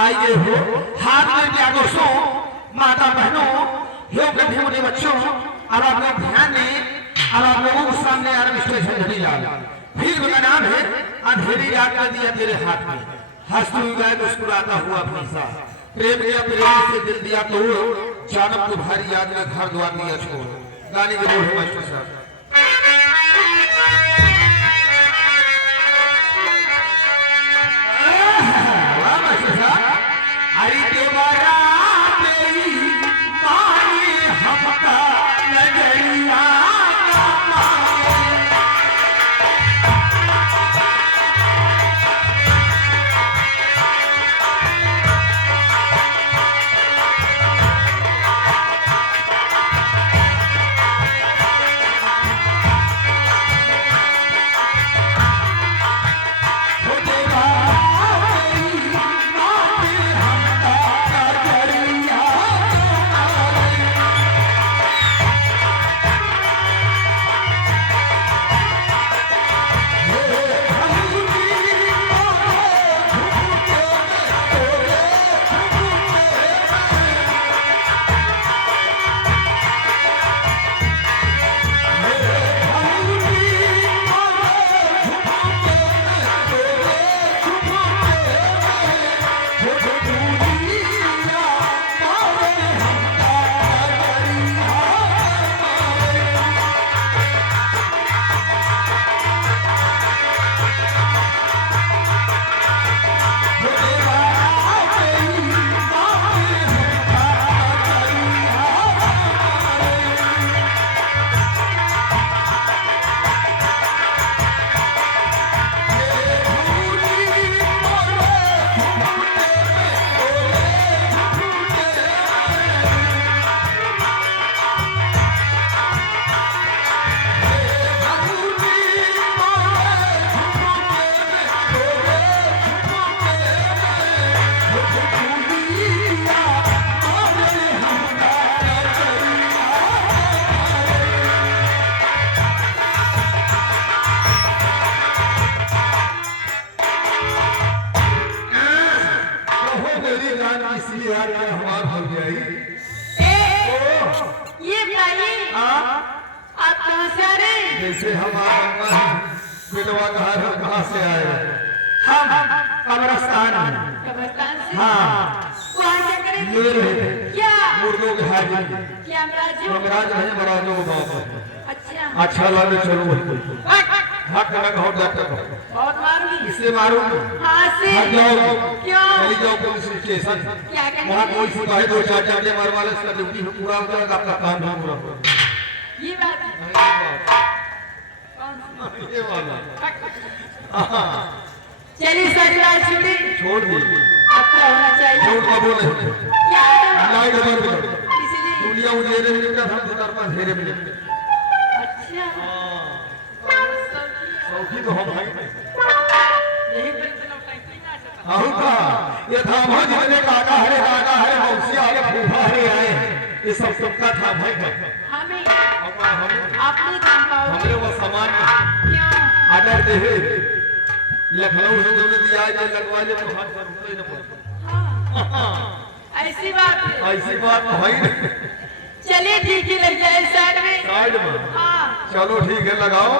आइए हो हाथ में क्या दोस्तों, माता बहनों, यो गड्ढे वाले बच्चों, अब आप लोग ध्यान दें। अब आप लोगों के सामने आ रहा स्टेशन झंडीलाल, फिल्म का नाम है अंधेरी रात का दिया तेरे हाथ में, हंसती हुई गाय मुस्कुराता हुआ अपनी साथ, प्रेम किया प्रेम से दिल दिया तोड़, जानब तुम्हारी याद में घर द्वार दिया छोड़। गाने के बोल है मास्टर साहब। अरे तुम्हारा जैसे हमारा बिलवा घर कहाँ से आए, हम कब्रस्तान से। हाँ क्या मुर्दों के हाजी क्या हमराज नहीं मरादों बाप। अच्छा लगे चलो हक लग हो जाता बहुत मारूंगी, इससे मारूंगी। हट जाओ, चली जाओ पुलिस स्टेशन, वहाँ कोई सिपाही दो चार चाटे मार वाले इसका ड्यूटी पूरा हो जाएगा, आपका काम भी पूरा हो। ये बात ये वाला चलिए सजला छुट्टी छोड़ दी, आपका होना चाहिए छोड़ बाबू नहीं क्या लाइट बंद कर, दुनिया उजेरे में का हम घर पर घेरे में। अच्छा सौखी तो हम भाई यही पर इतना टैंकिंग आ जाता है। का ये था भाई जितने काका हरे मौसी आए फूफा हरे आए, ये सब सबका था भाई हमें आपने काम पाओ हमरे वो सामान आर्डर दे है लखनऊ से जो दिया है लगवा ले तो हाथ पर रुपए न पड़े। हां ऐसी बात भाई चलिए ठीक है लग जाए साइड में। हां चलो ठीक है लगाओ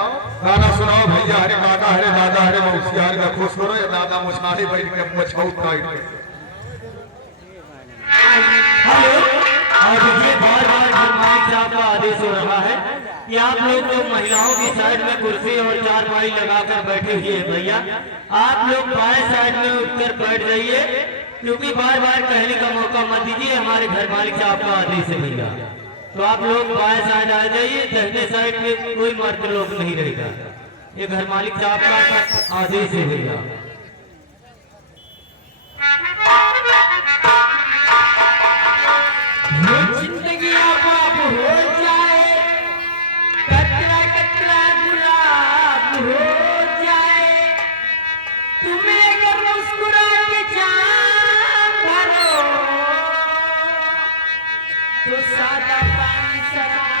गाना सुनाओ भैया, हरे काका हरे दादा हरे मौसी हरे का खुश करो, ये दादा मुछारी बैठ के मछौत राइट। हेलो आज ये बार-बार फरमाइश से आपका आदेश हो रहा है कि आप लोग जो महिलाओं की साइड में कुर्सी और चारपाई लगाकर बैठे हुए हैं भैया, आप लोग बाएं साइड में उठकर बैठ जाइए, क्योंकि बार-बार कहने का मौका मत दीजिए, हमारे घर मालिक से आपका आदेश है भैया। तो आप लोग बाएं साइड आ जाइए, दाहिने साइड में कोई मर्द लोग नहीं रहेगा, ये घर मालिक से आपका आदेश है भैया। जिंदगी आप हो जाए कतरा कतरा गुलाब हो जाए, तुम्हें अगर मुस्कुरा के जान भरो तो सादा पानी शराब